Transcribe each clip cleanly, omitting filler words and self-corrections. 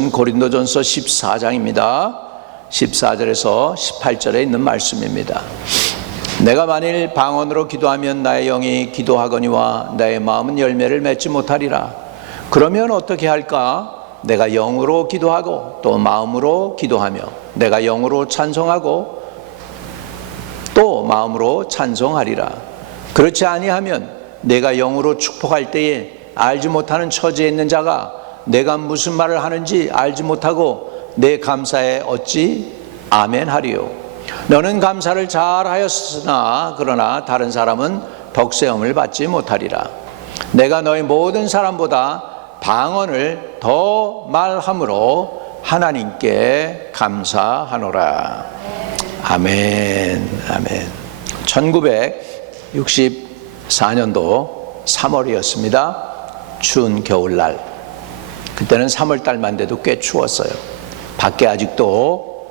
이것은 고린도전서 14장입니다. 14절에서 18절에 있는 말씀입니다. 내가 만일 방언으로 기도하면 나의 영이 기도하거니와 나의 마음은 열매를 맺지 못하리라. 그러면 어떻게 할까? 내가 영으로 기도하고 또 마음으로 기도하며 내가 영으로 찬송하고 또 마음으로 찬송하리라. 그렇지 아니하면 내가 영으로 축복할 때에 알지 못하는 처지에 있는 자가 내가 무슨 말을 하는지 알지 못하고 내 감사에 어찌 아멘 하리요. 너는 감사를 잘하였으나 그러나 다른 사람은 덕세움을 받지 못하리라. 내가 너희 모든 사람보다 방언을 더 말함으로 하나님께 감사하노라. 아멘. 아멘. 1964년도 3월이었습니다. 추운 겨울날. 그때는 3월달만 돼도 꽤 추웠어요. 밖에 아직도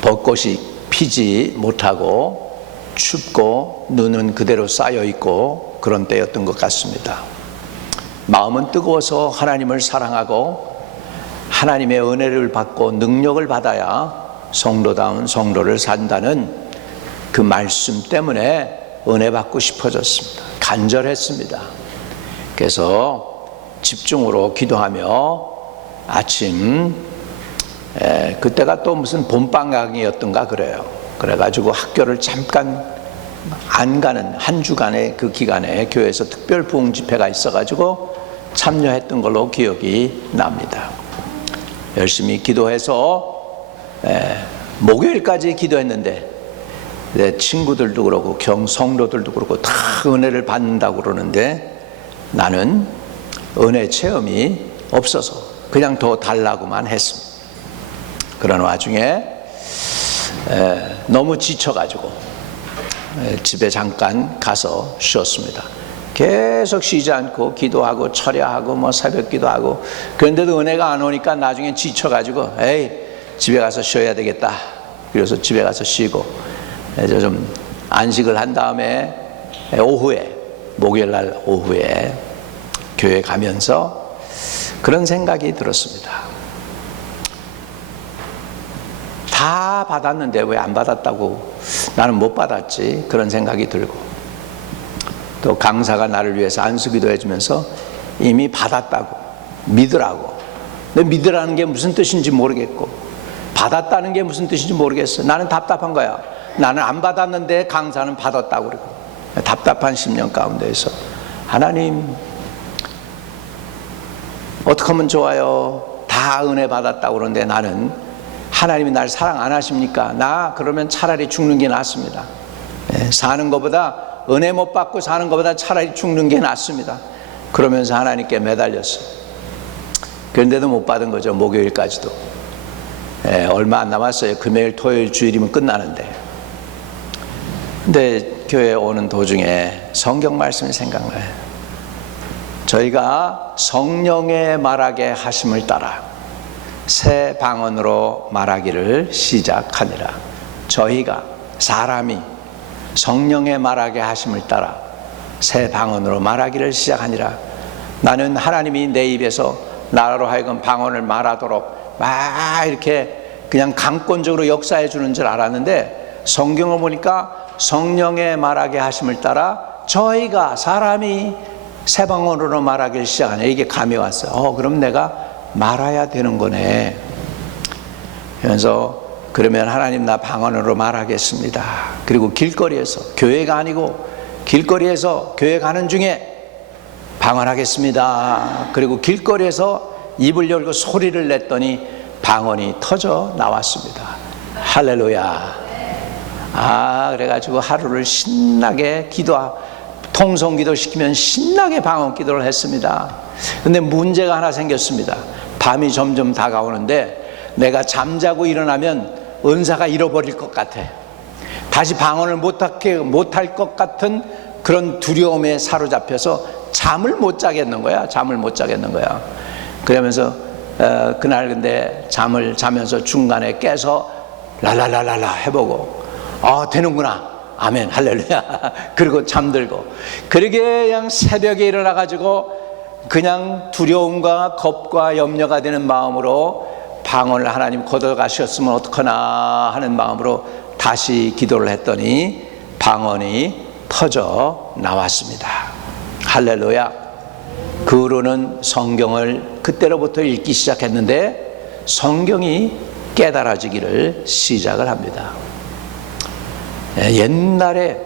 벚꽃이 피지 못하고 춥고 눈은 그대로 쌓여있고 그런 때였던 것 같습니다. 마음은 뜨거워서 하나님을 사랑하고 하나님의 은혜를 받고 능력을 받아야 성도다운 성도를 산다는 그 말씀 때문에 은혜 받고 싶어졌습니다. 간절했습니다. 그래서 집중으로 기도하며 아침 그때가 또 무슨 봄방학이었던가 그래요. 그래가지고 학교를 잠깐 안 가는 한 주간의 그 기간에 교회에서 특별 부흥 집회가 있어가지고 참여했던 걸로 기억이 납니다. 열심히 기도해서 목요일까지 기도했는데 내 친구들도 그러고 성도들도 그러고 다 은혜를 받는다고 그러는데 나는 은혜 체험이 없어서 그냥 더 달라고만 했습니다. 그런 와중에 너무 지쳐가지고 집에 잠깐 가서 쉬었습니다. 계속 쉬지 않고 기도하고 철야하고 뭐 새벽 기도하고 그런데도 은혜가 안 오니까 나중에 지쳐가지고 에이 집에 가서 쉬어야 되겠다. 그래서 집에 가서 쉬고 이제 좀 안식을 한 다음에 오후에 목요일날 오후에 교회 가면서 그런 생각이 들었습니다. 다 받았는데 왜 안 받았다고 나는 못 받았지 그런 생각이 들고 또 강사가 나를 위해서 안수기도 해주면서 이미 받았다고 믿으라고. 근데 믿으라는 게 무슨 뜻인지 모르겠고 받았다는 게 무슨 뜻인지 모르겠어. 나는 답답한 거야. 나는 안 받았는데 강사는 받았다고 그러고 답답한 심령 가운데에서 하나님 어떻게 하면 좋아요? 다 은혜 받았다고 그러는데 나는 하나님이 날 사랑 안 하십니까? 나 그러면 차라리 죽는 게 낫습니다. 사는 것보다 은혜 못 받고 사는 것보다 차라리 죽는 게 낫습니다. 그러면서 하나님께 매달렸어요. 그런데도 못 받은 거죠. 목요일까지도. 얼마 안 남았어요. 금요일 토요일 주일이면 끝나는데. 근데 교회에 오는 도중에 성경 말씀이 생각나요. 저희가 성령의 말하게 하심을 따라 새 방언으로 말하기를 시작하니라. 저희가 사람이 성령의 말하게 하심을 따라 새 방언으로 말하기를 시작하니라. 나는 하나님이 내 입에서 나로 하여금 방언을 말하도록 막 이렇게 그냥 강권적으로 역사해 주는 줄 알았는데 성경을 보니까 성령의 말하게 하심을 따라 저희가 사람이 새 방언으로 말하기를 시작하네. 이게 감이 왔어요. 그럼 내가 말해야 되는 거네. 그래서 그러면 하나님 나 방언으로 말하겠습니다. 그리고 길거리에서 교회가 아니고 길거리에서 교회 가는 중에 방언하겠습니다. 그리고 길거리에서 입을 열고 소리를 냈더니 방언이 터져 나왔습니다. 할렐루야. 그래가지고 하루를 신나게 통성기도 시키면 신나게 방언 기도를 했습니다. 근데 문제가 하나 생겼습니다. 밤이 점점 다가오는데 내가 잠자고 일어나면 은사가 잃어버릴 것 같아. 다시 방언을 못할 것 같은 그런 두려움에 사로잡혀서 잠을 못 자겠는 거야. 그러면서 그날 근데 잠을 자면서 중간에 깨서 랄랄랄랄라 해보고 되는구나. 아멘 할렐루야. 그리고 잠들고 그러게 그냥 새벽에 일어나가지고 그냥 두려움과 겁과 염려가 되는 마음으로 방언을 하나님 걷어가셨으면 어떡하나 하는 마음으로 다시 기도를 했더니 방언이 터져 나왔습니다. 할렐루야. 그 후로는 성경을 그때로부터 읽기 시작했는데 성경이 깨달아지기를 시작을 합니다. 옛날에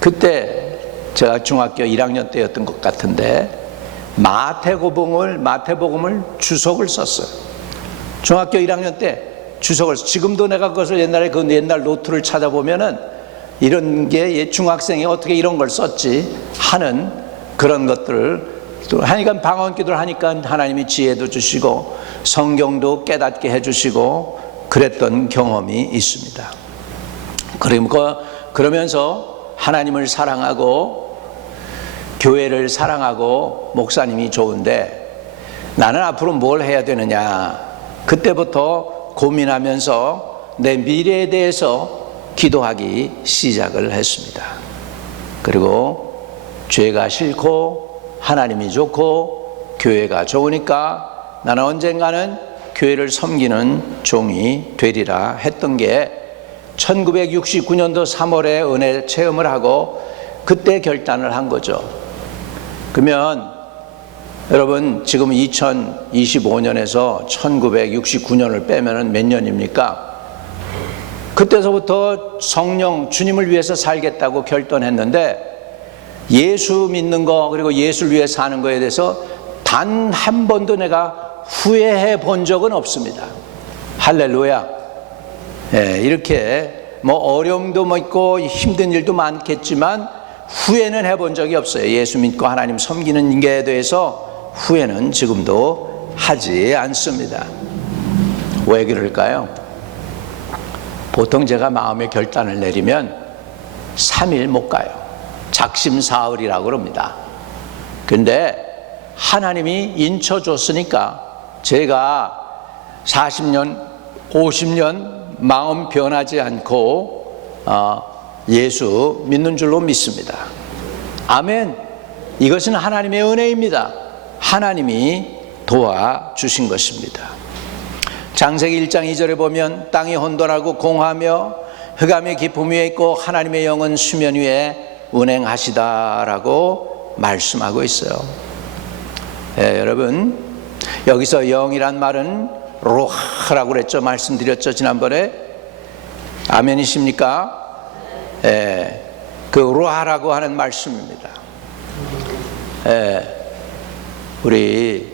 그때 제가 중학교 1학년 때였던 것 같은데 마태복음을 주석을 썼어요. 중학교 1학년 때 주석을, 지금도 내가 그것을 옛날에 그 옛날 노트를 찾아보면은 이런 게 중학생이 어떻게 이런 걸 썼지 하는 그런 것들을 또 하니까 방언 기도를 하니까 하나님이 지혜도 주시고 성경도 깨닫게 해주시고 그랬던 경험이 있습니다. 그러면서 하나님을 사랑하고 교회를 사랑하고 목사님이 좋은데 나는 앞으로 뭘 해야 되느냐, 그때부터 고민하면서 내 미래에 대해서 기도하기 시작을 했습니다. 그리고 죄가 싫고 하나님이 좋고 교회가 좋으니까 나는 언젠가는 교회를 섬기는 종이 되리라 했던 게 1969년도 3월에 은혜 체험을 하고 그때 결단을 한 거죠. 그러면 여러분 지금 2025년에서 1969년을 빼면 몇 년입니까? 그때서부터 성령 주님을 위해서 살겠다고 결단했는데 예수 믿는 거 그리고 예수를 위해 사는 거에 대해서 단 한 번도 내가 후회해 본 적은 없습니다. 할렐루야. 이렇게 어려움도 있고 힘든 일도 많겠지만 후회는 해본 적이 없어요. 예수 믿고 하나님 섬기는 게 대해서 후회는 지금도 하지 않습니다. 왜 그럴까요? 보통 제가 마음의 결단을 내리면 3일 못 가요. 작심사흘이라고 그럽니다. 근데 하나님이 인쳐줬으니까 제가 40년, 50년 마음 변하지 않고 예수 믿는 줄로 믿습니다. 아멘. 이것은 하나님의 은혜입니다. 하나님이 도와주신 것입니다. 창세기 1장 2절에 보면 땅이 혼돈하고 공하며 흑암의 깊음 위에 있고 하나님의 영은 수면 위에 운행하시다라고 말씀하고 있어요. 여러분 여기서 영이란 말은 로하라고 그랬죠. 말씀드렸죠 지난번에. 아멘이십니까? 그 로하라고 하는 말씀입니다. 우리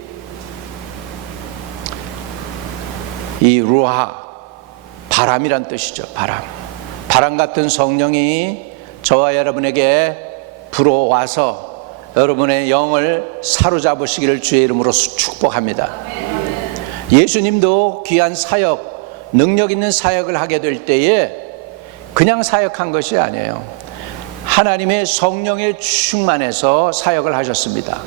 이 루하, 바람이란 뜻이죠. 바람 같은 성령이 저와 여러분에게 불어와서 여러분의 영을 사로잡으시기를 주의 이름으로 축복합니다. 예수님도 귀한 사역, 능력 있는 사역을 하게 될 때에 그냥 사역한 것이 아니에요. 하나님의 성령에 충만해서 사역을 하셨습니다.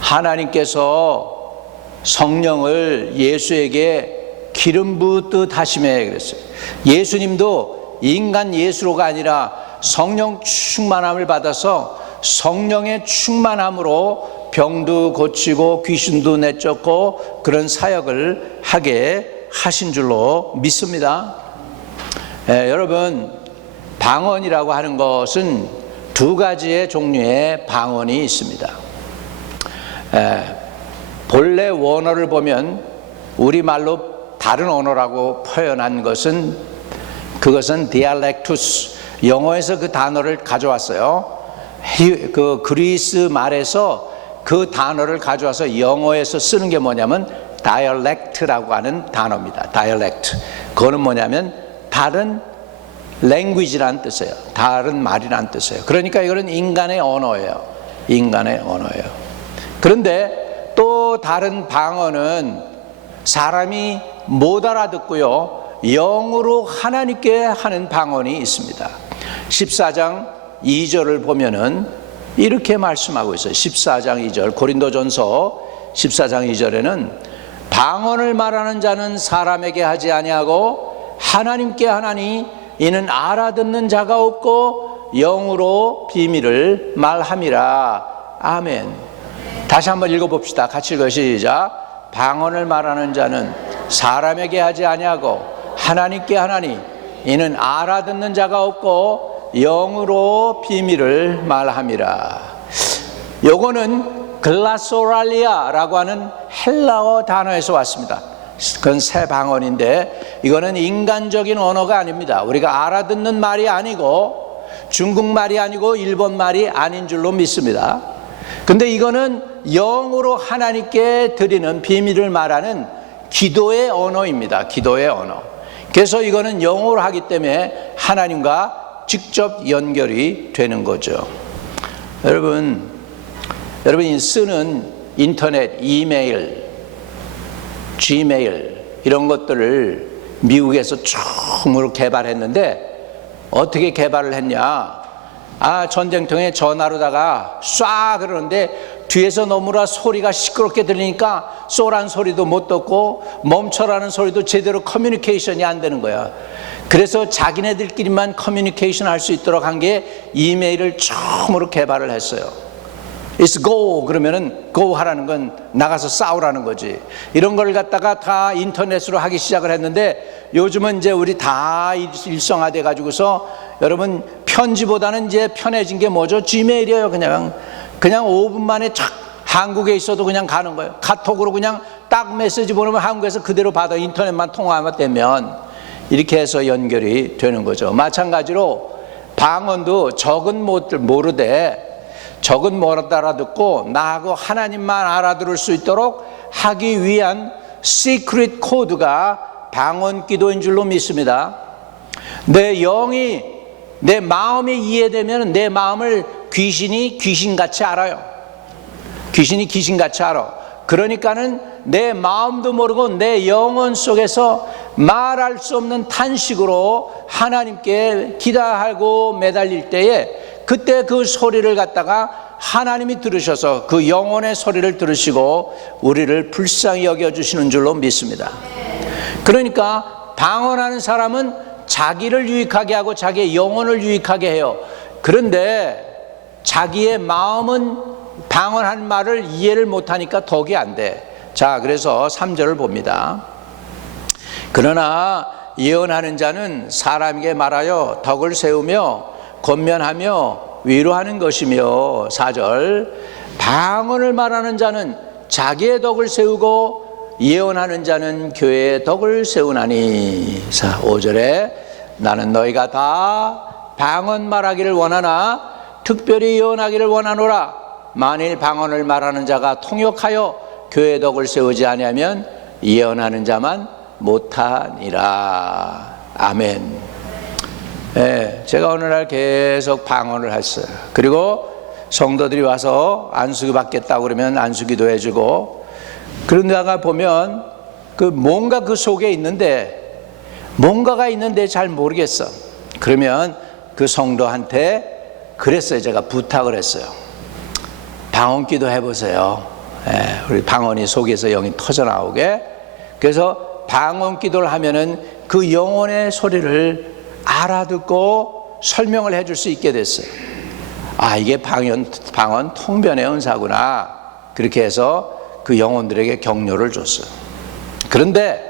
하나님께서 성령을 예수에게 기름 붓듯 하시매 그랬어요. 예수님도 인간 예수로가 아니라 성령 충만함을 받아서 성령의 충만함으로 병도 고치고 귀신도 내쫓고 그런 사역을 하게 하신 줄로 믿습니다. 여러분 방언이라고 하는 것은 두 가지의 종류의 방언이 있습니다. 본래 원어를 보면 우리말로 다른 언어라고 표현한 것은 그것은 dialectus, 영어에서 그 단어를 가져왔어요. 그 그리스 말에서 그 단어를 가져와서 영어에서 쓰는 게 뭐냐면 dialect라고 하는 단어입니다. dialect. 그거는 뭐냐면 다른 language라는 뜻이에요. 다른 말이라는 뜻이에요. 그러니까 이거는 인간의 언어예요. 인간의 언어예요. 그런데 또 다른 방언은 사람이 못 알아듣고요, 영으로 하나님께 하는 방언이 있습니다. 14장 2절을 보면은 이렇게 말씀하고 있어요. 14장 2절 고린도전서 14장 2절에는 방언을 말하는 자는 사람에게 하지 아니하고 하나님께 하나니 이는 알아듣는 자가 없고 영으로 비밀을 말함이라. 아멘. 다시 한번 읽어봅시다. 같이 읽어 시작. 방언을 말하는 자는 사람에게 하지 아니하고 하나님께 하나니 이는 알아듣는 자가 없고 영으로 비밀을 말함이라. 요거는 글라소랄리아라고 하는 헬라어 단어에서 왔습니다. 그건 새 방언인데 이거는 인간적인 언어가 아닙니다. 우리가 알아듣는 말이 아니고 중국 말이 아니고 일본 말이 아닌 줄로 믿습니다. 근데 이거는 영으로 하나님께 드리는 비밀을 말하는 기도의 언어입니다. 기도의 언어. 그래서 이거는 영어로 하기 때문에 하나님과 직접 연결이 되는 거죠. 여러분이 쓰는 인터넷, 이메일, 지메일 이런 것들을 미국에서 처음으로 개발했는데 어떻게 개발을 했냐? 전쟁통에 전화로다가 쏴 그러는데 뒤에서 너무나 소리가 시끄럽게 들리니까 쏘란 소리도 못 듣고 멈춰라는 소리도 제대로 커뮤니케이션이 안 되는 거야. 그래서 자기네들끼리만 커뮤니케이션 할 수 있도록 한 게 이메일을 처음으로 개발을 했어요. It's go 그러면은 go 하라는 건 나가서 싸우라는 거지. 이런 걸 갖다가 다 인터넷으로 하기 시작을 했는데 요즘은 이제 우리 다 일성화돼 가지고서 여러분 편지보다는 이제 편해진 게 뭐죠? 지메일이에요. 그냥 5분 만에 착 한국에 있어도 그냥 가는 거예요. 카톡으로 그냥 딱 메시지 보내면 한국에서 그대로 받아. 인터넷만 통화하면 되면 이렇게 해서 연결이 되는 거죠. 마찬가지로 방언도 적은 모르되 적은 못 알아듣고 나하고 하나님만 알아들을 수 있도록 하기 위한 시크릿 코드가 방언 기도인 줄로 믿습니다. 내 마음이 이해되면 내 마음을 귀신이 귀신같이 알아요. 귀신이 귀신같이 알아. 그러니까는 내 마음도 모르고 내 영혼 속에서 말할 수 없는 탄식으로 하나님께 기도하고 매달릴 때에 그때 그 소리를 갖다가 하나님이 들으셔서 그 영혼의 소리를 들으시고 우리를 불쌍히 여겨주시는 줄로 믿습니다. 그러니까 방언하는 사람은 자기를 유익하게 하고 자기의 영혼을 유익하게 해요. 그런데 자기의 마음은 방언한 말을 이해를 못하니까 덕이 안 돼. 자, 그래서 3절을 봅니다. 그러나 예언하는 자는 사람에게 말하여 덕을 세우며 권면하며 위로하는 것이며 4절 방언을 말하는 자는 자기의 덕을 세우고 예언하는 자는 교회의 덕을 세우나니. 5절에 나는 너희가 다 방언 말하기를 원하나 특별히 예언하기를 원하노라. 만일 방언을 말하는 자가 통역하여 교회의 덕을 세우지 아니하면 예언하는 자만 못하니라. 아멘. 네, 제가 오늘날 계속 방언을 했어요. 그리고 성도들이 와서 안수기 받겠다고 그러면 안수기도 해주고, 그런데가 보면 뭔가 그 속에 있는데 뭔가가 있는데 잘 모르겠어. 그러면 그 성도한테 그랬어요. 제가 부탁을 했어요. 방언기도 해보세요. 우리 방언이 속에서 영이 터져나오게. 그래서 방언기도를 하면은 그 영혼의 소리를 알아듣고 설명을 해줄 수 있게 됐어요. 이게 방언 통변의 은사구나. 그렇게 해서 그 영혼들에게 격려를 줬어요. 그런데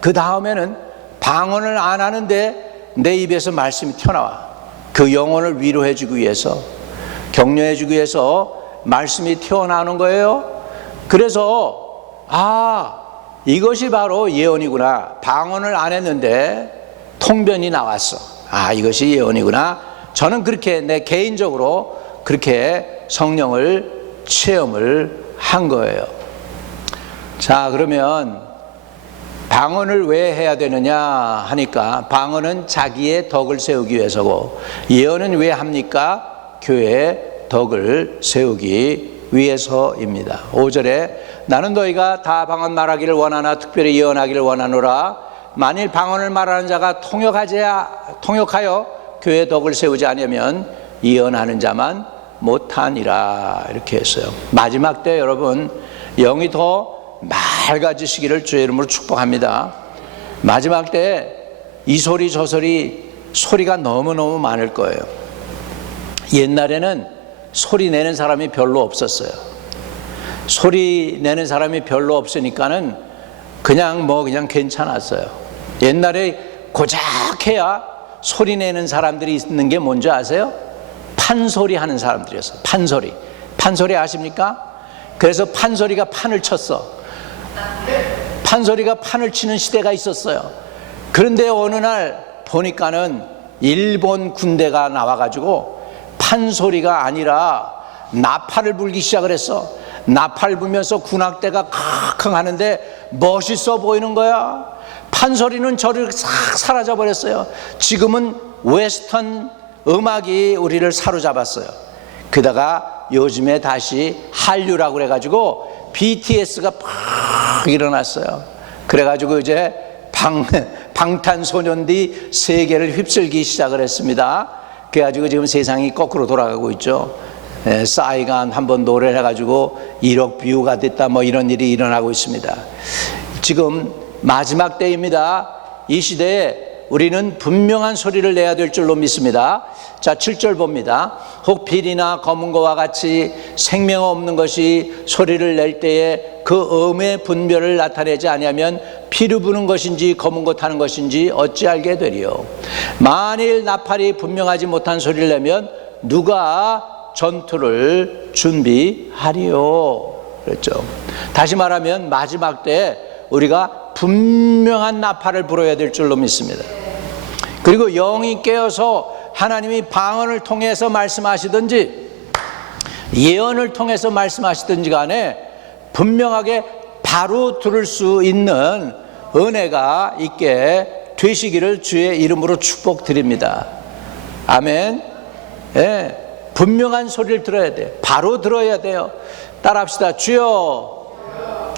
그 다음에는 방언을 안 하는데 내 입에서 말씀이 튀어나와. 그 영혼을 위로해주기 위해서, 격려해주기 위해서 말씀이 튀어나오는 거예요. 그래서 이것이 바로 예언이구나. 방언을 안 했는데 통변이 나왔어. 이것이 예언이구나. 저는 그렇게 내 개인적으로 그렇게 성령을 체험을 한 거예요. 자, 그러면 방언을 왜 해야 되느냐 하니까 방언은 자기의 덕을 세우기 위해서고 예언은 왜 합니까? 교회의 덕을 세우기 위해서입니다. 5절에 나는 너희가 다 방언 말하기를 원하나 특별히 예언하기를 원하노라. 만일 방언을 말하는 자가 통역하여 교회의 덕을 세우지 않으면 예언하는 자만 못하니라. 이렇게 했어요. 마지막 때 여러분 영이 더 맑아지시기를 주의 이름으로 축복합니다. 마지막 때 이 소리 저 소리가 너무너무 많을 거예요. 옛날에는 소리 내는 사람이 별로 없었어요. 소리 내는 사람이 별로 없으니까는 그냥 괜찮았어요. 옛날에 고작해야 소리 내는 사람들이 있는 게 뭔지 아세요? 판소리 하는 사람들이었어요. 판소리 아십니까? 그래서 판소리가 판을 쳤어. 판소리가 판을 치는 시대가 있었어요. 그런데 어느 날 보니까는 일본 군대가 나와가지고 판소리가 아니라 나팔을 불기 시작을 했어. 나팔 불면서 군악대가 칵칵 하는데 멋있어 보이는 거야. 판소리는 저를 싹 사라져 버렸어요. 지금은 웨스턴 음악이 우리를 사로잡았어요. 그러다가 요즘에 다시 한류라고 그래가지고 BTS가 팍 일어났어요. 그래가지고 이제 방탄소년단이 세계를 휩쓸기 시작을 했습니다. 그래가지고 지금 세상이 거꾸로 돌아가고 있죠. 싸이가 한번 노래를 해가지고 1억 뷰가 됐다, 뭐 이런 일이 일어나고 있습니다. 지금 마지막 때입니다. 이 시대에 우리는 분명한 소리를 내야 될 줄로 믿습니다. 자, 7절 봅니다. 혹 비리나 검은 거와 같이 생명 없는 것이 소리를 낼 때에 그 음의 분별을 나타내지 아니하면 피를 부는 것인지 검은 것 하는 것인지 어찌 알게 되리요. 만일 나팔이 분명하지 못한 소리를 내면 누가 전투를 준비하리요. 그렇죠. 다시 말하면 마지막 때 우리가 분명한 나팔을 불어야 될 줄로 믿습니다. 그리고 영이 깨어서 하나님이 방언을 통해서 말씀하시든지 예언을 통해서 말씀하시든지 간에 분명하게 바로 들을 수 있는 은혜가 있게 되시기를 주의 이름으로 축복드립니다. 아멘. 예, 분명한 소리를 들어야 돼요. 바로 들어야 돼요. 따라합시다. 주여,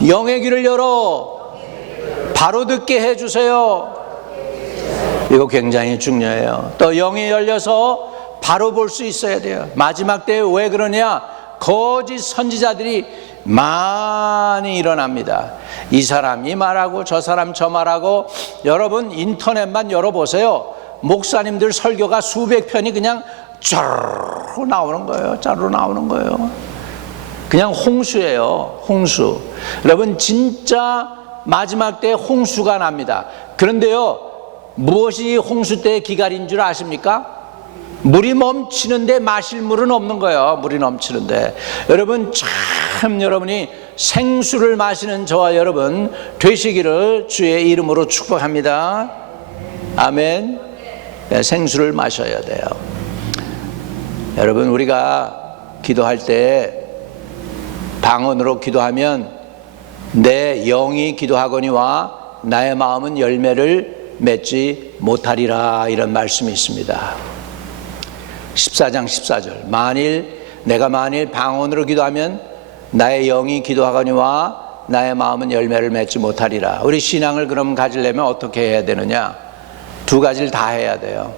영의 귀를 열어 바로 듣게 해주세요. 이거 굉장히 중요해요. 또 영이 열려서 바로 볼 수 있어야 돼요. 마지막 때에 왜 그러냐? 거짓 선지자들이 많이 일어납니다. 이 사람이 말하고 저 사람 저 말하고. 여러분 인터넷만 열어보세요. 목사님들 설교가 수백 편이 그냥 쫙 나오는 거예요. 짜르르 나오는 거예요. 그냥 홍수예요. 홍수. 여러분 진짜 마지막 때 홍수가 납니다. 그런데요, 무엇이 홍수 때의 기갈인 줄 아십니까? 물이 멈추는데 마실 물은 없는 거예요. 물이 넘치는데. 여러분 참 여러분이 생수를 마시는 저와 여러분 되시기를 주의 이름으로 축복합니다. 아멘. 네, 생수를 마셔야 돼요. 여러분 우리가 기도할 때 방언으로 기도하면 내 영이 기도하거니와 나의 마음은 열매를 맺지 못하리라, 이런 말씀이 있습니다. 14장 14절. 내가 만일 방언으로 기도하면 나의 영이 기도하거니와 나의 마음은 열매를 맺지 못하리라. 우리 신앙을 그럼 가지려면 어떻게 해야 되느냐? 두 가지를 다 해야 돼요.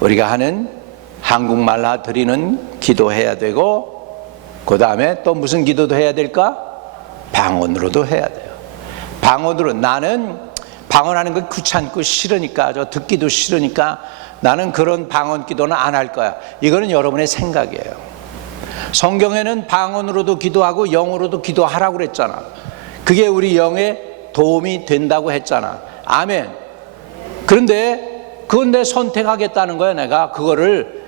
우리가 하는 한국말로 드리는 기도해야 되고, 그 다음에 또 무슨 기도도 해야 될까? 방언으로도 해야 돼요. 방언으로, 나는 방언하는 거 귀찮고 싫으니까, 저 듣기도 싫으니까 나는 그런 방언 기도는 안 할 거야. 이거는 여러분의 생각이에요. 성경에는 방언으로도 기도하고 영으로도 기도하라고 그랬잖아. 그게 우리 영에 도움이 된다고 했잖아. 아멘. 그런데 그건 내 선택하겠다는 거야, 내가 그거를.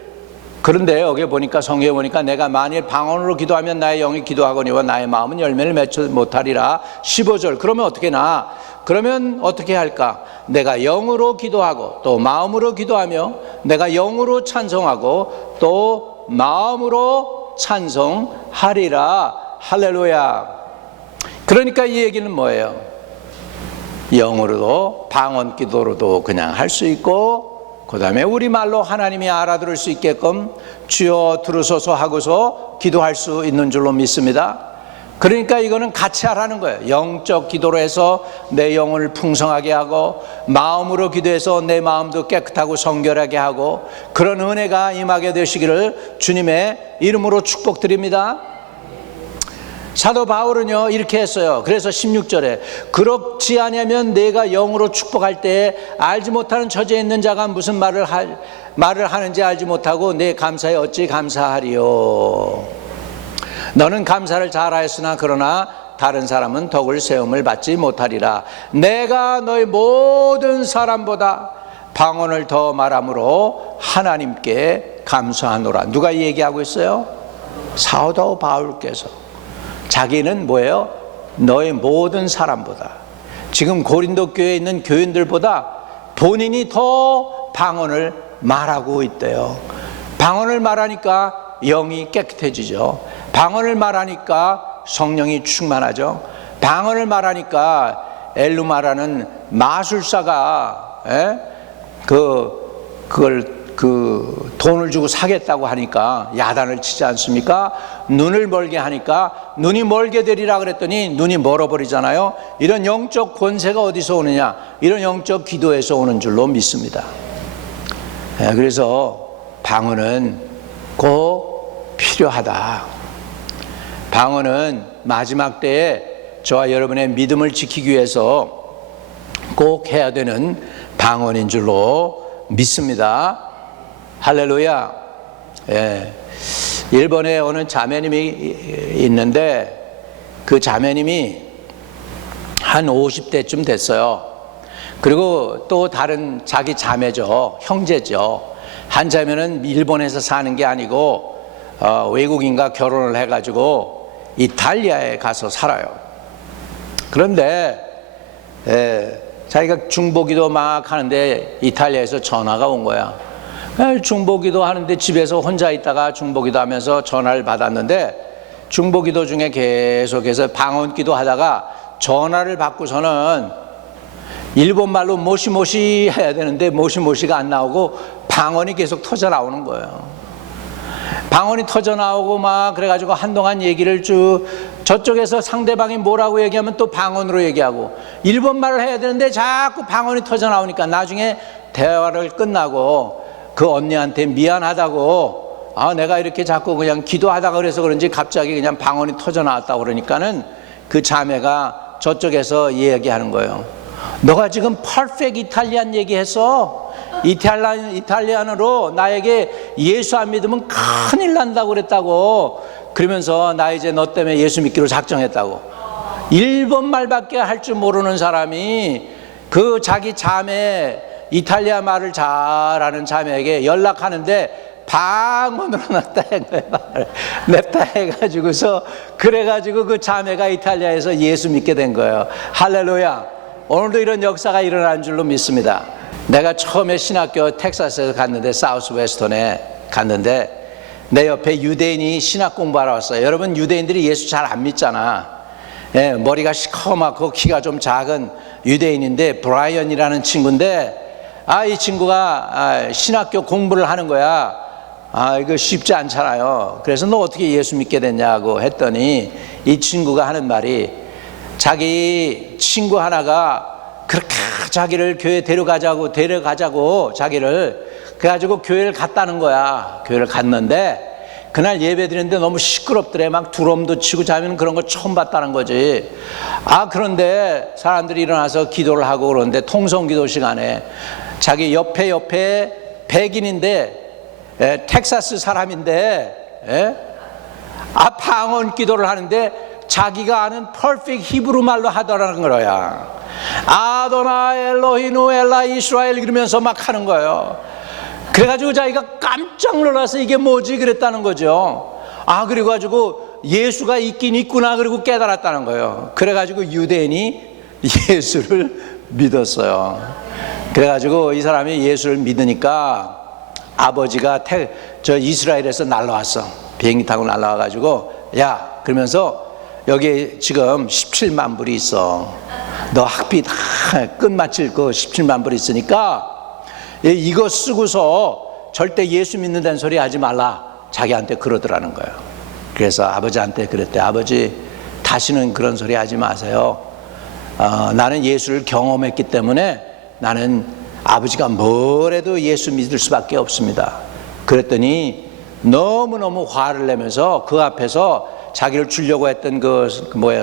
그런데 여기 보니까, 성경에 보니까 내가 만일 방언으로 기도하면 나의 영이 기도하거니와 나의 마음은 열매를 맺지 못하리라. 15절. 그러면 어떻게 나? 그러면 어떻게 할까? 내가 영으로 기도하고 또 마음으로 기도하며, 내가 영으로 찬송하고 또 마음으로 찬송하리라. 할렐루야. 그러니까 이 얘기는 뭐예요? 영으로도 방언 기도로도 그냥 할 수 있고, 그 다음에 우리말로 하나님이 알아들을 수 있게끔 주여 들으소서 하고서 기도할 수 있는 줄로 믿습니다. 그러니까 이거는 같이 하라는 거예요. 영적 기도로 해서 내 영을 풍성하게 하고, 마음으로 기도해서 내 마음도 깨끗하고 성결하게 하고, 그런 은혜가 임하게 되시기를 주님의 이름으로 축복드립니다. 사도 바울은요 이렇게 했어요. 그래서 16절에 그렇지 않으면 내가 영으로 축복할 때에 알지 못하는 처지에 있는 자가 무슨 말을 하는지 알지 못하고 내 감사에 어찌 감사하리요. 너는 감사를 잘하였으나 그러나 다른 사람은 덕을 세움을 받지 못하리라. 내가 너희 모든 사람보다 방언을 더 말함으로 하나님께 감사하노라. 누가 이 얘기하고 있어요? 사도 바울께서. 자기는 뭐예요? 너희 모든 사람보다, 지금 고린도 교회에 있는 교인들보다 본인이 더 방언을 말하고 있대요. 방언을 말하니까 영이 깨끗해지죠. 방언을 말하니까 성령이 충만하죠. 방언을 말하니까 엘루마라는 마술사가 그걸 돈을 주고 사겠다고 하니까 야단을 치지 않습니까? 눈을 멀게 하니까 눈이 멀게 되리라 그랬더니 눈이 멀어버리잖아요. 이런 영적 권세가 어디서 오느냐? 이런 영적 기도에서 오는 줄로 믿습니다. 그래서 방언은 꼭 필요하다. 방언은 마지막 때에 저와 여러분의 믿음을 지키기 위해서 꼭 해야 되는 방언인 줄로 믿습니다. 할렐루야. 예. 일본에 어느 자매님이 있는데 그 자매님이 한 50대쯤 됐어요. 그리고 또 다른 자기 자매죠. 형제죠. 한 자매는 일본에서 사는 게 아니고 외국인과 결혼을 해가지고 이탈리아에 가서 살아요. 그런데 자기가 중보기도 막 하는데 이탈리아에서 전화가 온 거야. 중보기도 하는데 집에서 혼자 있다가 중보기도 하면서 전화를 받았는데 중보기도 중에 계속해서 방언기도 하다가 전화를 받고서는 일본말로 모시모시 해야 되는데 모시모시가 안 나오고 방언이 계속 터져 나오는 거예요. 방언이 터져 나오고 막 그래가지고 한동안 얘기를 쭉 저쪽에서 상대방이 뭐라고 얘기하면 또 방언으로 얘기하고 일본말을 해야 되는데 자꾸 방언이 터져 나오니까 나중에 대화를 끝나고 그 언니한테 미안하다고 내가 이렇게 자꾸 그냥 기도하다가 그래서 그런지 갑자기 그냥 방언이 터져 나왔다고 그러니까는 그 자매가 저쪽에서 얘기하는 거예요. 너가 지금 퍼펙트 이탈리안 얘기했어. 이탈리안으로 나에게 예수 안 믿으면 큰일 난다고 그랬다고. 그러면서 나 이제 너 때문에 예수 믿기로 작정했다고. 일본말밖에 할 줄 모르는 사람이 그 자기 자매 이탈리아 말을 잘하는 자매에게 연락하는데 방언으로 냅다 해가지고서 그래가지고 그 자매가 이탈리아에서 예수 믿게 된 거예요. 할렐루야. 오늘도 이런 역사가 일어나는 줄로 믿습니다. 내가 처음에 신학교 텍사스에서 갔는데 사우스 웨스턴에 갔는데 내 옆에 유대인이 신학 공부하러 왔어요. 여러분 유대인들이 예수 잘 안 믿잖아. 머리가 시커멓고 키가 좀 작은 유대인인데 브라이언이라는 친구인데 이 친구가 신학교 공부를 하는 거야. 이거 쉽지 않잖아요. 그래서 너 어떻게 예수 믿게 됐냐고 했더니 이 친구가 하는 말이 자기 친구 하나가 그렇게 자기를 교회 데려가자고 자기를 그래가지고 교회를 갔다는 거야. 교회를 갔는데 그날 예배 드리는데 너무 시끄럽더래. 막 두럼도 치고 자면 그런 거 처음 봤다는 거지. 그런데 사람들이 일어나서 기도를 하고 그러는데 통성기도 시간에 자기 옆에 백인인데 텍사스 사람인데 방언 기도를 하는데 자기가 아는 퍼펙트 히브리 말로 하더라는 거야. 아도나 엘로히누 엘라 이스라엘 이러면서 막 하는 거예요. 그래가지고 자기가 깜짝 놀라서 이게 뭐지 그랬다는 거죠. 그리고 가지고 예수가 있긴 있구나 그리고 깨달았다는 거예요. 그래가지고 유대인이 예수를 믿었어요. 그래가지고 이 사람이 예수를 믿으니까 아버지가 저 이스라엘에서 날라왔어. 비행기 타고 날라와가지고 야 그러면서 여기 지금 17만 불이 있어. 너 학비 다 끝마칠 거 17만 불이 있으니까 이거 쓰고서 절대 예수 믿는다는 소리 하지 말라. 자기한테 그러더라는 거예요. 그래서 아버지한테 그랬대. 아버지 다시는 그런 소리 하지 마세요. 나는 예수를 경험했기 때문에 나는 아버지가 뭐래도 예수 믿을 수밖에 없습니다. 그랬더니 너무너무 화를 내면서 그 앞에서 자기를 주려고 했던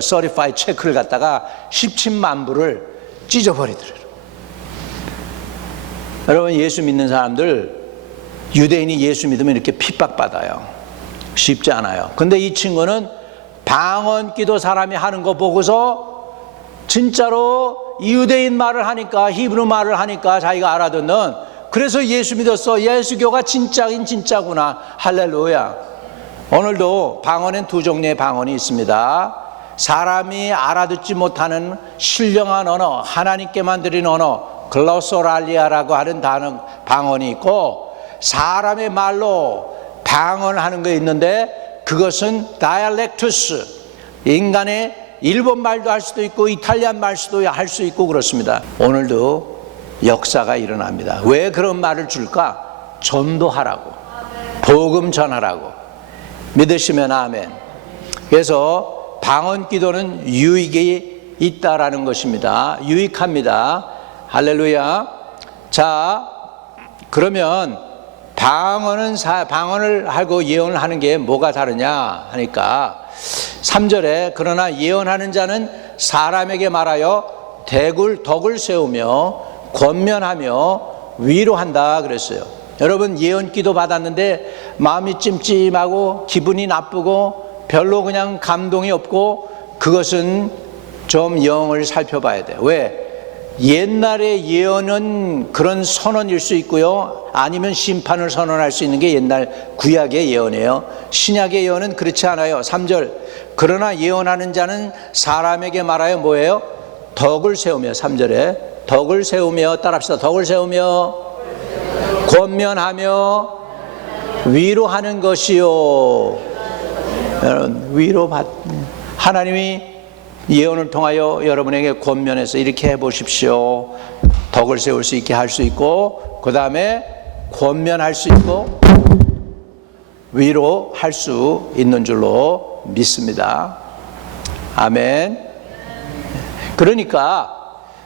서리파이 체크를 갖다가 17만 불을 찢어버리더래요. 여러분 예수 믿는 사람들 유대인이 예수 믿으면 이렇게 핍박받아요. 쉽지 않아요. 근데 이 친구는 방언 기도 사람이 하는 거 보고서 진짜로 유대인 말을 하니까, 히브리 말을 하니까 자기가 알아듣는, 그래서 예수 믿었어. 예수교가 진짜긴 진짜구나. 할렐루야. 오늘도 방언엔 두 종류의 방언이 있습니다. 사람이 알아듣지 못하는 신령한 언어, 하나님께만 드린 언어, 글로소랄리아라고 하는 단어 방언이 있고, 사람의 말로 방언하는 거 있는데 그것은 다이알렉투스, 인간의 일본 말도 할 수도 있고 이탈리안 말도 할 수 있고 그렇습니다. 오늘도 역사가 일어납니다. 왜 그런 말을 줄까? 전도하라고, 복음 전하라고. 믿으시면 아멘. 그래서 방언 기도는 유익이 있다라는 것입니다. 유익합니다. 할렐루야. 자, 그러면 방언을 하고 예언을 하는 게 뭐가 다르냐 하니까 3절에 그러나 예언하는 자는 사람에게 말하여 덕을 세우며 권면하며 위로한다 그랬어요. 여러분, 예언 기도 받았는데 마음이 찜찜하고 기분이 나쁘고 별로 그냥 감동이 없고, 그것은 좀 영을 살펴봐야 돼요. 왜? 옛날의 예언은 그런 선언일 수 있고요, 아니면 심판을 선언할 수 있는 게 옛날 구약의 예언이에요. 신약의 예언은 그렇지 않아요. 3절 그러나 예언하는 자는 사람에게 말하여 뭐예요? 덕을 세우며, 3절에 덕을 세우며, 따라합시다. 덕을 세우며 권면하며 위로하는 것이요. 여러분, 하나님이 예언을 통하여 여러분에게 권면해서 이렇게 해보십시오. 덕을 세울 수 있게 할 수 있고, 그 다음에 권면할 수 있고 위로할 수 있는 줄로 믿습니다. 아멘. 그러니까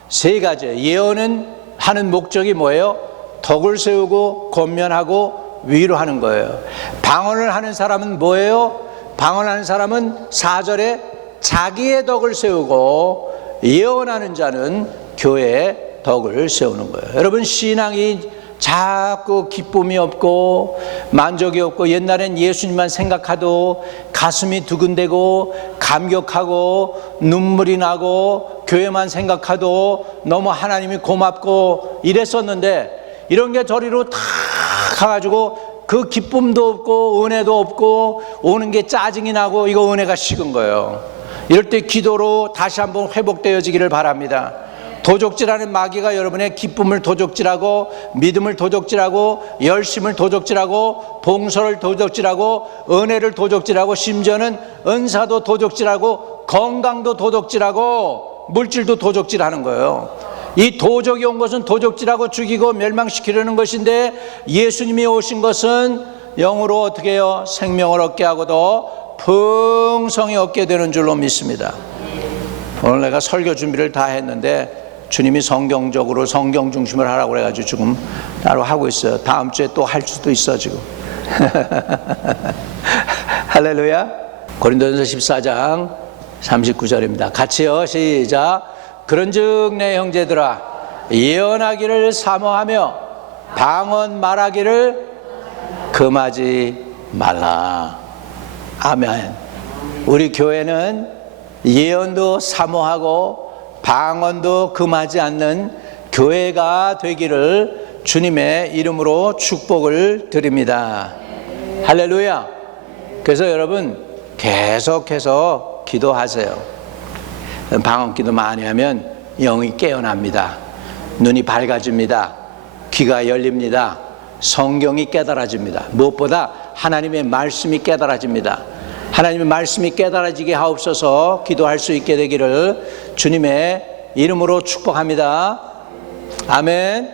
세 가지 예언은 하는 목적이 뭐예요? 덕을 세우고 권면하고 위로하는 거예요. 방언을 하는 사람은 뭐예요? 방언하는 사람은 4절에 자기의 덕을 세우고, 예언하는 자는 교회의 덕을 세우는 거예요. 여러분, 신앙이 자꾸 기쁨이 없고 만족이 없고, 옛날엔 예수님만 생각하도 가슴이 두근대고 감격하고 눈물이 나고, 교회만 생각하도 너무 하나님이 고맙고 이랬었는데, 이런 게 저리로 다 가가지고 그 기쁨도 없고 은혜도 없고 오는 게 짜증이 나고, 이거 은혜가 식은 거예요. 이럴 때 기도로 다시 한번 회복되어지기를 바랍니다. 도적질하는 마귀가 여러분의 기쁨을 도적질하고, 믿음을 도적질하고, 열심을 도적질하고, 봉사를 도적질하고, 은혜를 도적질하고, 심지어는 은사도 도적질하고, 건강도 도적질하고, 물질도 도적질하는 거예요. 이 도적이 온 것은 도적질하고 죽이고 멸망시키려는 것인데, 예수님이 오신 것은 영으로 어떻게 해요? 생명을 얻게 하고도 풍성히 얻게 되는 줄로 믿습니다. 오늘 내가 설교 준비를 다 했는데 주님이 성경적으로 성경 중심을 하라고 그래가지고 지금 따로 하고 있어요. 다음 주에 또 할 수도 있어 지금. 할렐루야. 고린도전서 14장 39절입니다. 같이요, 시작. 그런즉 내 형제들아, 예언하기를 사모하며 방언 말하기를 금하지 말라. 아멘. 우리 교회는 예언도 사모하고 방언도 금하지 않는 교회가 되기를 주님의 이름으로 축복을 드립니다. 할렐루야. 그래서 여러분 계속해서 기도하세요. 방언 기도 많이 하면 영이 깨어납니다. 눈이 밝아집니다. 귀가 열립니다. 성경이 깨달아집니다. 무엇보다 하나님의 말씀이 깨달아집니다. 하나님의 말씀이 깨달아지게 하옵소서. 기도할 수 있게 되기를 주님의 이름으로 축복합니다. 아멘.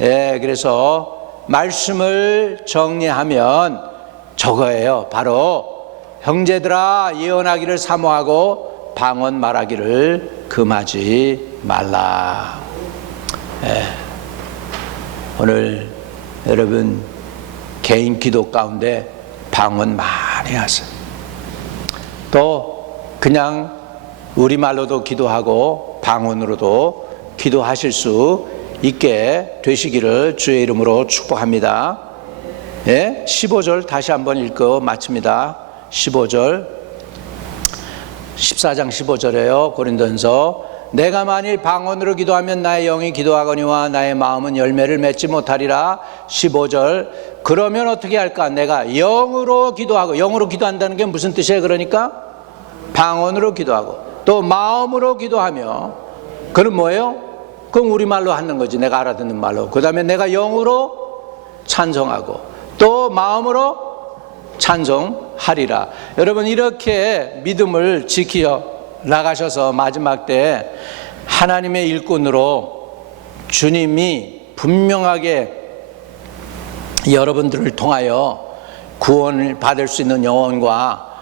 예, 그래서 말씀을 정리하면 저거예요. 바로 형제들아, 예언하기를 사모하고 방언 말하기를 금하지 말라. 예. 오늘 여러분 개인 기도 가운데 방언 많이 하세요. 또 그냥 우리말로도 기도하고 방언으로도 기도하실 수 있게 되시기를 주의 이름으로 축복합니다. 예? 15절 다시 한번 읽고 마칩니다. 15절 14장 15절에요. 고린도전서 내가 만일 방언으로 기도하면 나의 영이 기도하거니와 나의 마음은 열매를 맺지 못하리라. 15절 그러면 어떻게 할까? 내가 영으로 기도하고, 영으로 기도한다는 게 무슨 뜻이에요? 그러니까 방언으로 기도하고 또 마음으로 기도하며, 그건 뭐예요? 그건 우리말로 하는 거지, 내가 알아듣는 말로. 그 다음에 내가 영으로 찬송하고 또 마음으로 찬송하리라. 여러분, 이렇게 믿음을 지켜 나가셔서 마지막 때 하나님의 일꾼으로 주님이 분명하게 여러분들을 통하여 구원을 받을 수 있는 영혼과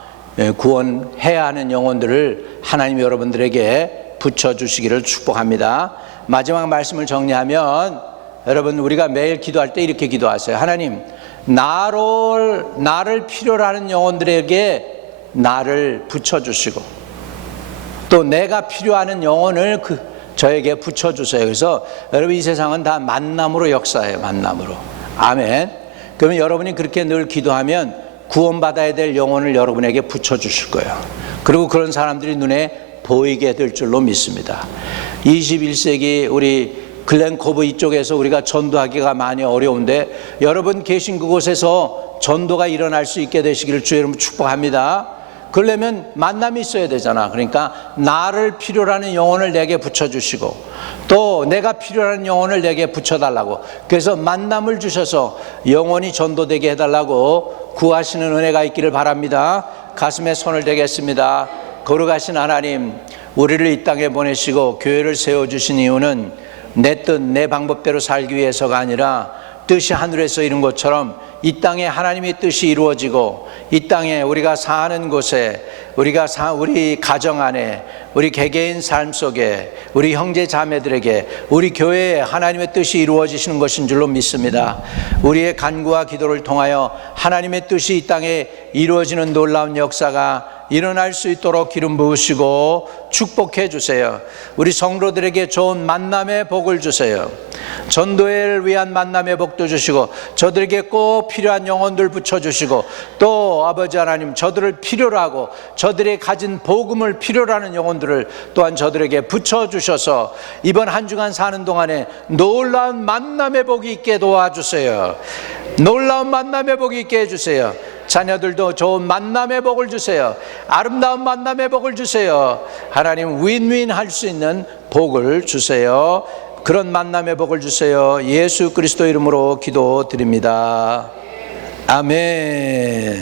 구원해야 하는 영혼들을 하나님이 여러분들에게 붙여주시기를 축복합니다. 마지막 말씀을 정리하면, 여러분, 우리가 매일 기도할 때 이렇게 기도하세요. 하나님, 나를 필요로 하는 영혼들에게 나를 붙여주시고 또 내가 필요하는 영혼을 저에게 붙여주세요. 그래서 여러분, 이 세상은 다 만남으로 역사해요. 만남으로. 아멘. 그러면 여러분이 그렇게 늘 기도하면 구원받아야 될 영혼을 여러분에게 붙여주실 거예요. 그리고 그런 사람들이 눈에 보이게 될 줄로 믿습니다. 21세기 우리 글렌코브 이쪽에서 우리가 전도하기가 많이 어려운데, 여러분 계신 그곳에서 전도가 일어날 수 있게 되시기를 주의 이름으로 축복합니다. 그러려면 만남이 있어야 되잖아. 그러니까 나를 필요로 하는 영혼을 내게 붙여주시고 또 내가 필요로 하는 영혼을 내게 붙여달라고, 그래서 만남을 주셔서 영혼이 전도되게 해달라고 구하시는 은혜가 있기를 바랍니다. 가슴에 손을 대겠습니다. 거룩하신 하나님, 우리를 이 땅에 보내시고 교회를 세워주신 이유는 내 뜻, 내 방법대로 살기 위해서가 아니라 뜻이 하늘에서 이룬 것처럼 이 땅에 하나님의 뜻이 이루어지고 이 땅에 우리가 사는 곳에, 우리 가정 안에, 우리 개개인 삶 속에, 우리 형제 자매들에게, 우리 교회에 하나님의 뜻이 이루어지시는 것인 줄로 믿습니다. 우리의 간구와 기도를 통하여 하나님의 뜻이 이 땅에 이루어지는 놀라운 역사가 일어날 수 있도록 기름 부으시고 축복해 주세요. 우리 성도들에게 좋은 만남의 복을 주세요. 전도회를 위한 만남의 복도 주시고 저들에게 꼭 필요한 영혼들 붙여주시고 또 아버지 하나님, 저들을 필요로 하고 저들이 가진 복음을 필요로 하는 영혼들을 또한 저들에게 붙여주셔서 이번 한 주간 사는 동안에 놀라운 만남의 복이 있게 도와주세요. 놀라운 만남의 복이 있게 해주세요. 자녀들도 좋은 만남의 복을 주세요. 아름다운 만남의 복을 주세요. 하나님, 윈윈 할 수 있는 복을 주세요. 그런 만남의 복을 주세요. 예수 그리스도 이름으로 기도드립니다. 아멘.